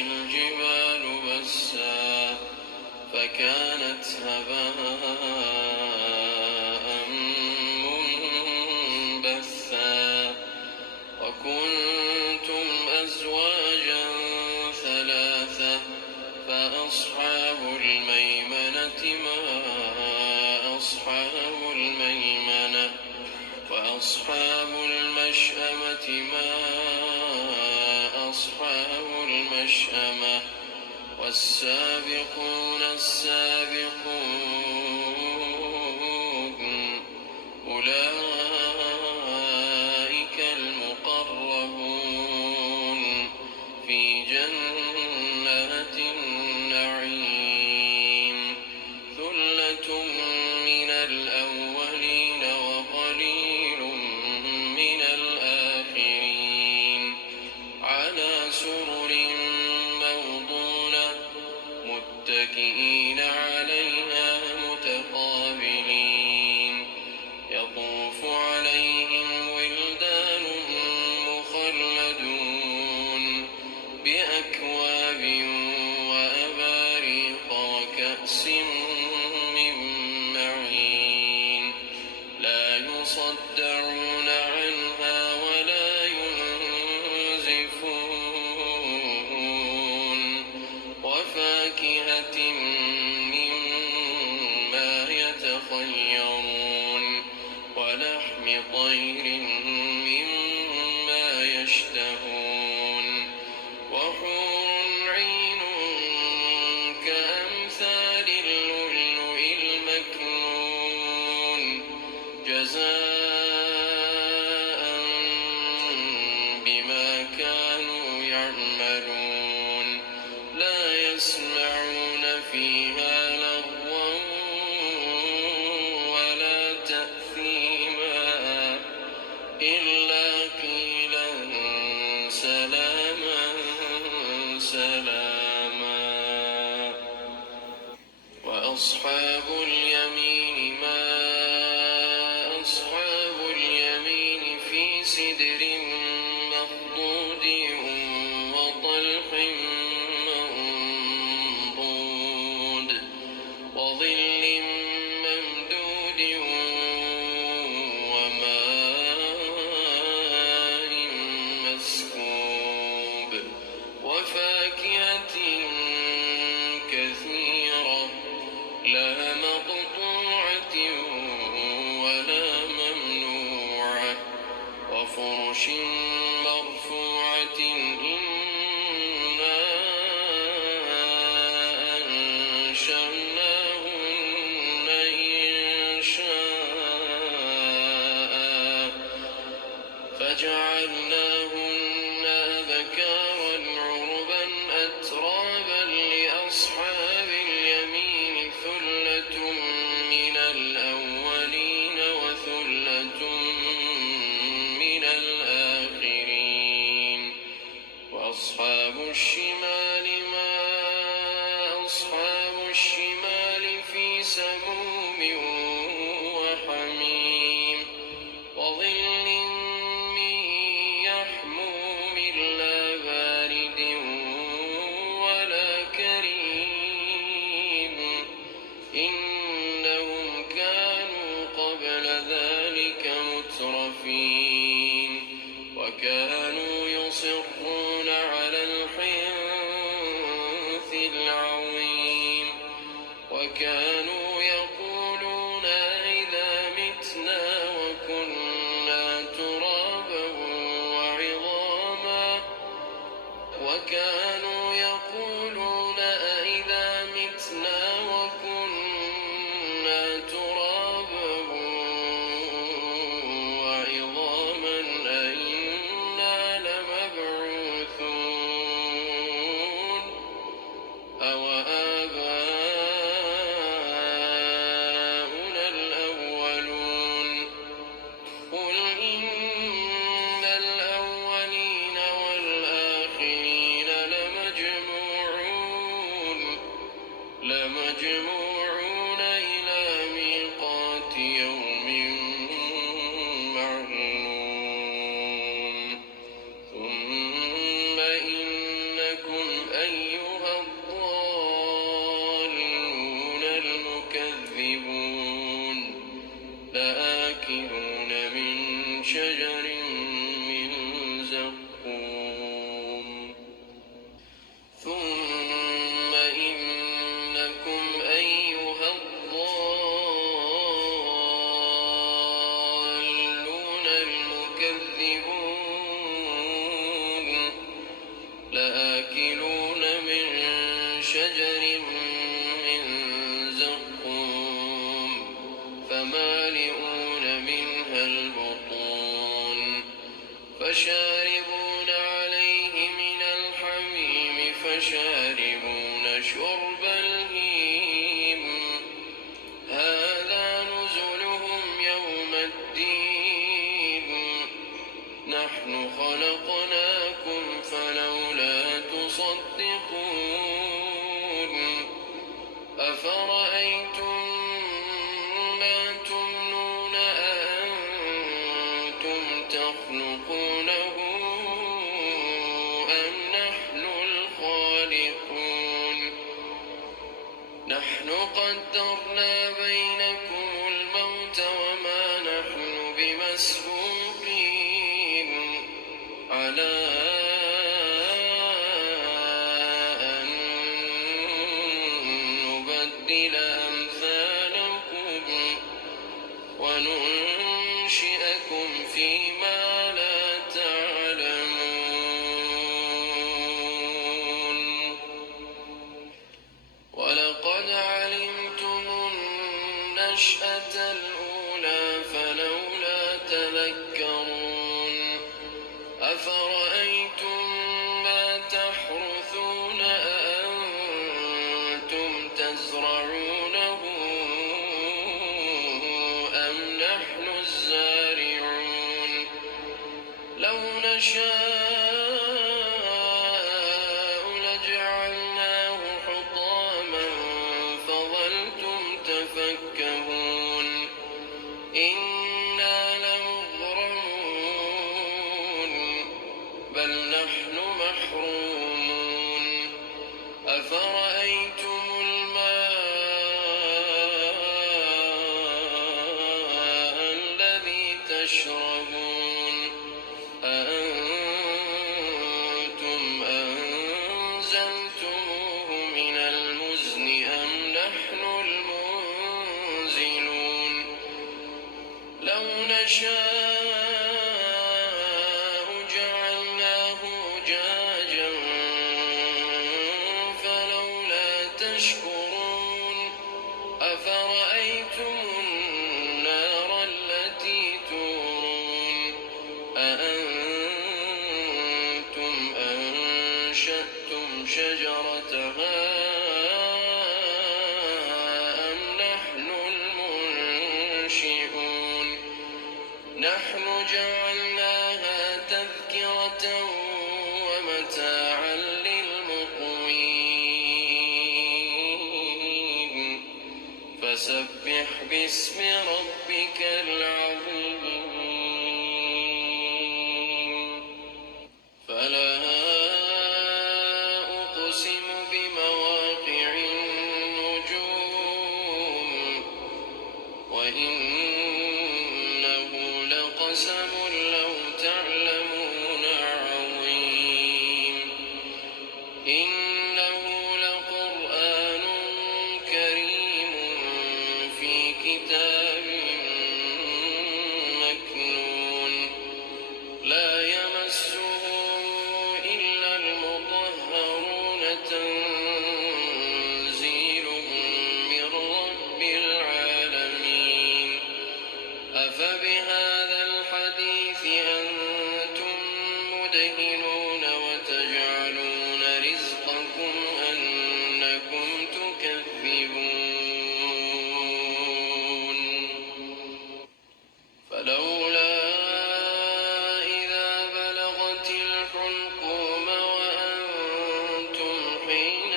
الجبال بسا فكانت هباء منبثا وكنتم أزواجا ثلاثة فأصحاب الميمنة ما أصحاب الميمنة وأصحاب المشأمة ما أصحاب المشأمة والسابقون السابقون أولئك المقربون في جنات النعيم ثلة من الأولين وقليل من الآخرين على سرر موضونة متكئين عليها متقابلين يطوف عليهم ولدان مخلدون بأكواب وأباريق وكأس من معين لا يصدعون عنها ولا ينزفون وفاكهة مما يتخيرون ولحم طير مما يشتهون وحور عين كأمثال اللؤلؤ المكنون جزاء بما كانوا يعملون لا يسمعون فيها لغوا ولا تأثيما إلا قيلا سلاما سلاما وأصحاب اليمين ما أصحاب اليمين في سدر مخضود وطلح منضود وظل ممدود وماء مسكوب وفاكهة كثيرة لا مقطوعة ولا ممنوعة وفرش مرفوعة إنا أنشأناهن إنشاء فجعلناهن أبكارا عربا أترابا لأصحاب اليمين ثلة من الأولين وثلة من الآخرين وأصحاب الشمال ما أصحاب الشمال في سموم وحميم وظل من يحموم لا بارد ولا كريم إنهم كانوا قبل ذلك مترفين وكانوا يصرون على الحنث العظيم وكانوا يقولون إذا متنا وكنا ترابا وعظاما وكانوا يقولون أئذا متنا وكنا ترابا وعظاما أئنا لمبعوثون أوآباؤنا الأولون قل إن الأولين والآخرين لآكلون من شجر من زقوم فمالئون منها البطون فشاربون عليه من الحميم فشاربون شرب الهيم هذا نزلهم يوم الدين نحن خلقناكم فلولا تصدقون أفرأيتم ما تمنون أأنتم تخلقونه أم نحن الخالقون نحن قدرنا بينكم الموت وما نحن بمسبوقين على أن نبدل أمثالكم وننشئكم فيما لا تعلمون ولقد علمتم النشأة الأولى فلولا تذكرون أفرأيتم ما تحرثون أأنتم تزرعونه أم نحن الزارعون لو نشاء لجعلناه حطاما فظلتم تفكهون إنا لمغرمون بل نحن محرومون أفرأيتم الماء الذي تشربون أأنتم أنزلتموه من المزن أم نحن المنزلون لو نشاء جعلناه أجاجا فلولا تشكرون أفرأيتم النار التي تورون أأنتم أنشأتم شجرتها أم نحن المنشئون نحن جعلناها تذكرة ومتاعا للمقوين فسبح باسم ربك العظيم فلا أقسم بمواقع النجوم وإنه لقسم لو تعلمون عظيم إنه لقرآن كريم في كتاب مكنون لا يمسه إلا المطهرون تنزيل من رب العالمين أفبهذا الحديث أنتم مدهنون وتجعلون رزقكم أنكم تكذبون فلولا إذا بلغت الحلقوم وأنتم حينئذ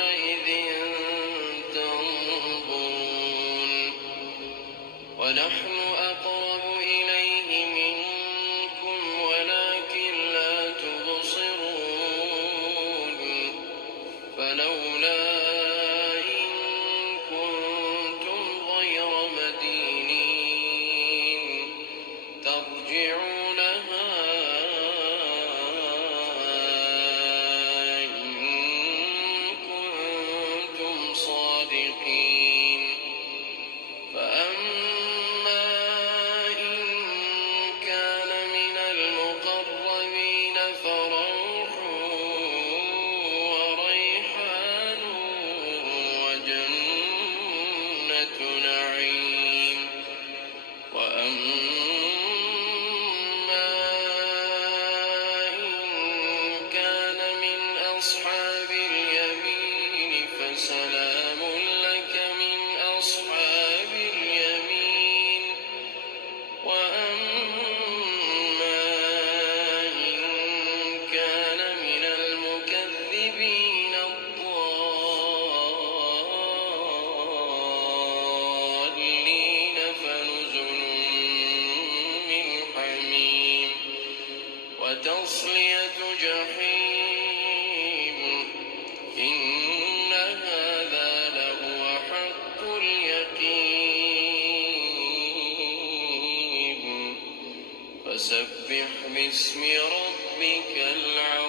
وتصلية جحيم إن هذا لهو حق اليقين فسبح باسم ربك العظيم